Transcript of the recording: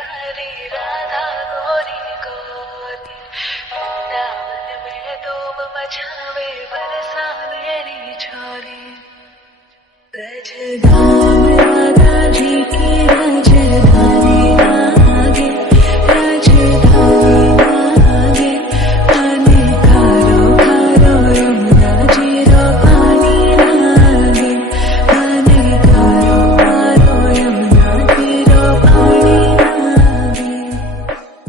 सारी राधा गोरी गोरी, वृंदावन में धूम मचावे